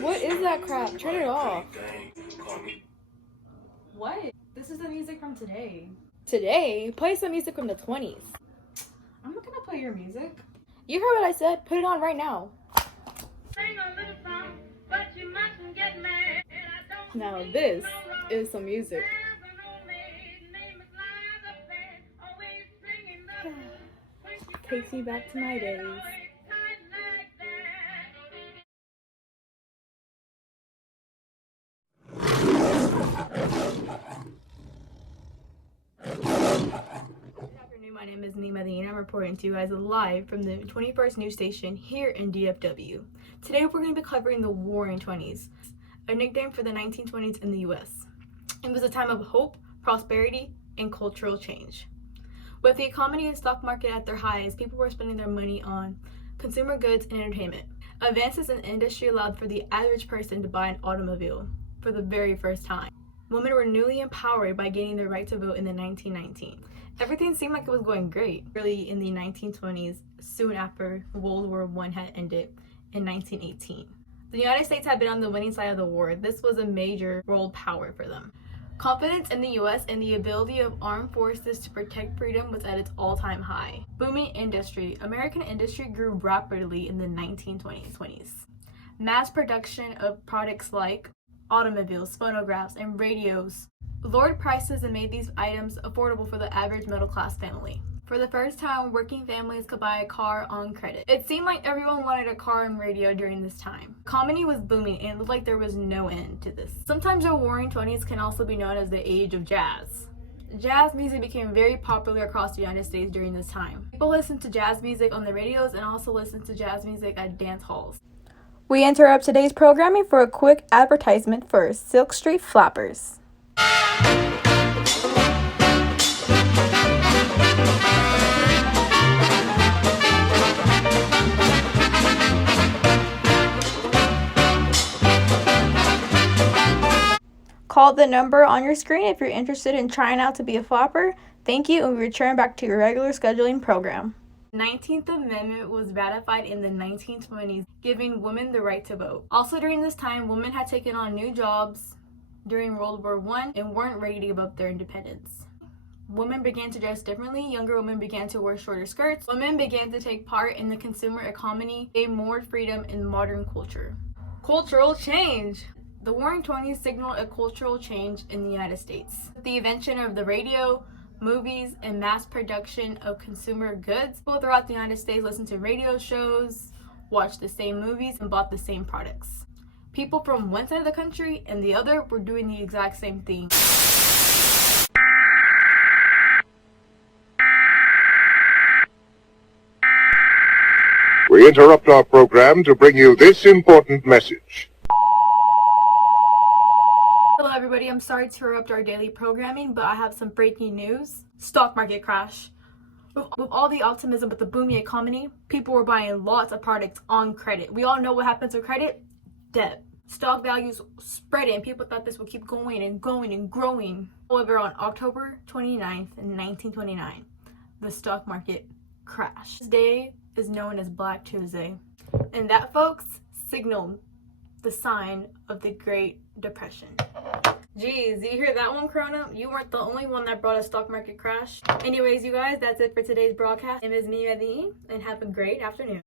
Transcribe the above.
What is that crap? Turn it off. What? This is the music from today. Today, play some music from the 20s. I'm not gonna play your music. You heard what I said. Put it on right now. Now this is some music. Takes me back to my days. My name is Nima and I'm reporting to you guys live from the 21st news station here in DFW. Today we're going to be covering the Roaring 20s, a nickname for the 1920s in the US. It was a time of hope, prosperity, and cultural change. With the economy and stock market at their highs, people were spending their money on consumer goods and entertainment. Advances in industry allowed for the average person to buy an automobile for the very first time. Women were newly empowered by gaining their right to vote in the 1919. Everything seemed like it was going great. Early in the 1920s, soon after World War I had ended in 1918. The United States had been on the winning side of the war. This was a major world power for them. Confidence in the US and the ability of armed forces to protect freedom was at its all-time high. Booming industry. American industry grew rapidly in the 1920s. Mass production of products like automobiles, phonographs, and radios lowered prices and made these items affordable for the average middle-class family. For the first time, working families could buy a car on credit. It seemed like everyone wanted a car and radio during this time. Comedy was booming and it looked like there was no end to this. Sometimes the Roaring 20s can also be known as the age of jazz. Jazz music became very popular across the United States during this time. People listened to jazz music on the radios and also listened to jazz music at dance halls. We interrupt today's programming for a quick advertisement for Silk Street Flappers. Call the number on your screen if you're interested in trying out to be a flapper. Thank you, and we return back to your regular scheduling program. The 19th Amendment was ratified in the 1920s, giving women the right to vote. Also during this time, women had taken on new jobs during World War I and weren't ready to give up their independence. Women began to dress differently. Younger women began to wear shorter skirts. Women began to take part in the consumer economy, gained more freedom in modern culture. Cultural change. The Roaring 20s signaled a cultural change in the United States. With the invention of the radio, movies, and mass production of consumer goods, people throughout the United States listened to radio shows, watched the same movies, and bought the same products. People from one side of the country and the other were doing the exact same thing. We interrupt our program to bring you this important message. Hello everybody, I'm sorry to interrupt our daily programming, but I have some breaking news. Stock market crash. With all the optimism with the booming economy, people were buying lots of products on credit. We all know what happens with credit. Debt. Stock values spread and people thought this would keep going and going and growing. However, on October 29th, 1929, the stock market crashed. This day is known as Black Tuesday. And that, folks, signaled the sign of the Great Depression. Jeez, you hear that one, Corona? You weren't the only one that brought a stock market crash. Anyways, you guys, that's it for today's broadcast. My name is Mia, and have a great afternoon.